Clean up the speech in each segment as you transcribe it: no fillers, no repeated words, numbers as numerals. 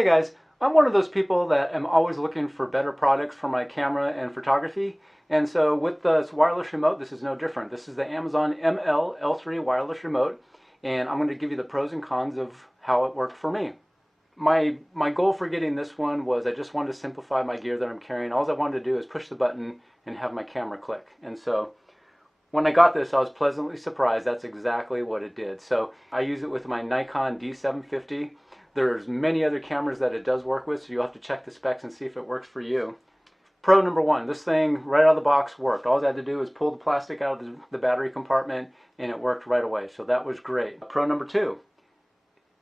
Hey guys, I'm one of those people that am always looking for better products for my camera and photography, and so with this wireless remote, this is no different. This is the Amazon ML-L3 wireless remote, and I'm going to give you the pros and cons of how it worked for me. My goal for getting this one was I just wanted to simplify my gear that I'm carrying. All I wanted to do is push the button and have my camera click, and so when I got this, I was pleasantly surprised. That's exactly what it did. So I use it with my Nikon D750. There's many other cameras that it does work with, so you'll have to check the specs and see if it works for you. Pro number one, this thing right out of the box worked. All I had to do was pull the plastic out of the battery compartment and it worked right away, so that was great. Pro number two,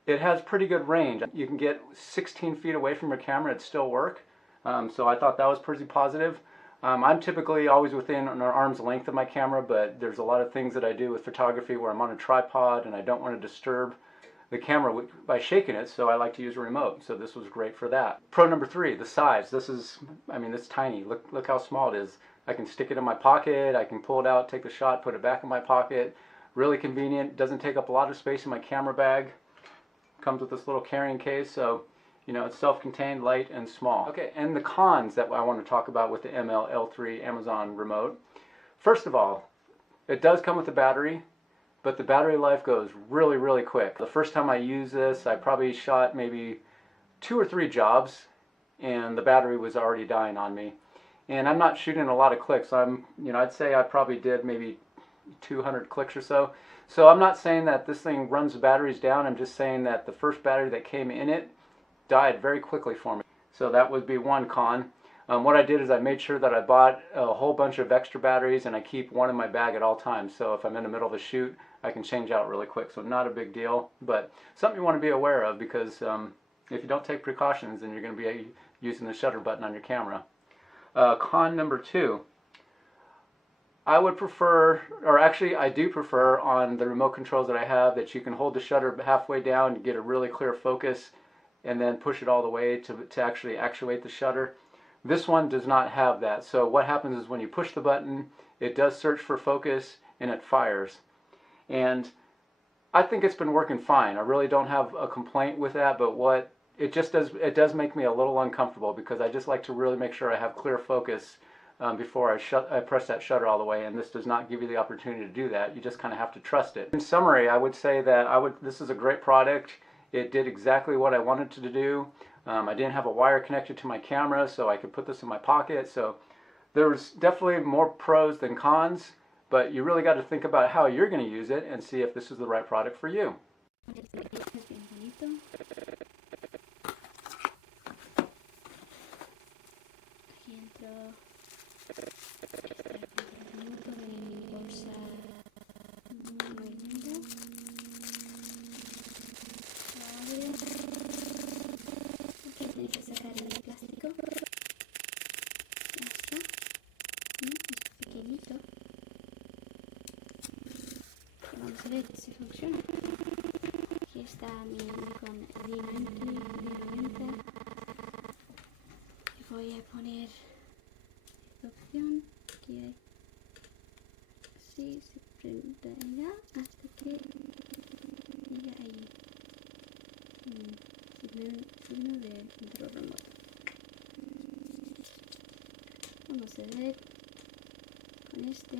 it has pretty good range. You can get 16 feet away from your camera, it'd still work. So I thought that was pretty positive. I'm typically always within an arm's length of my camera, but there's a lot of things that I do with photography where I'm on a tripod and I don't want to disturb the camera by shaking it, so I like to use a remote. So this was great for that. Pro number three, the size. This is, it's tiny. Look how small it is. I can stick it in my pocket, I can pull it out, take the shot, put it back in my pocket. Really convenient, doesn't take up a lot of space in my camera bag. Comes with this little carrying case, so it's self-contained, light, and small. Okay, and the cons that I want to talk about with the ML-L3 Amazon remote. First of all, it does come with a battery, but the battery life goes really, really quick. The first time I used this, I probably shot maybe 2 or 3 jobs, and the battery was already dying on me. And I'm not shooting a lot of clicks. I'd say I probably did maybe 200 clicks or so. So I'm not saying that this thing runs the batteries down. I'm just saying that the first battery that came in it died very quickly for me. So that would be one con. What I did is I made sure that I bought a whole bunch of extra batteries, and I keep one in my bag at all times. So if I'm in the middle of a shoot, I can change out really quick. So not a big deal, but something you want to be aware of, because if you don't take precautions, then you're going to be using the shutter button on your camera. Con number two, I would prefer, or actually I do prefer on the remote controls that I have, that you can hold the shutter halfway down to get a really clear focus and then push it all the way to actually actuate the shutter. This one does not have that. So what happens is when you push the button, it does search for focus and it fires. And I think it's been working fine. I really don't have a complaint with that, but it does make me a little uncomfortable, because I just like to really make sure I have clear focus before I press that shutter all the way, and this does not give you the opportunity to do that. You just kind of have to trust it. In summary, I would say that this is a great product. It did exactly what I wanted to do. I didn't have a wire connected to my camera, so I could put this in my pocket. So there's definitely more pros than cons, but you really got to think about how you're going to use it and see if this is the right product for you. Vamos a ver si funciona. Aquí está mi Nikon D90. Voy a poner esta opción. Aquí hay. Así se prenderá hasta que llegue ahí. Signo de control remoto. Vamos a ver con este.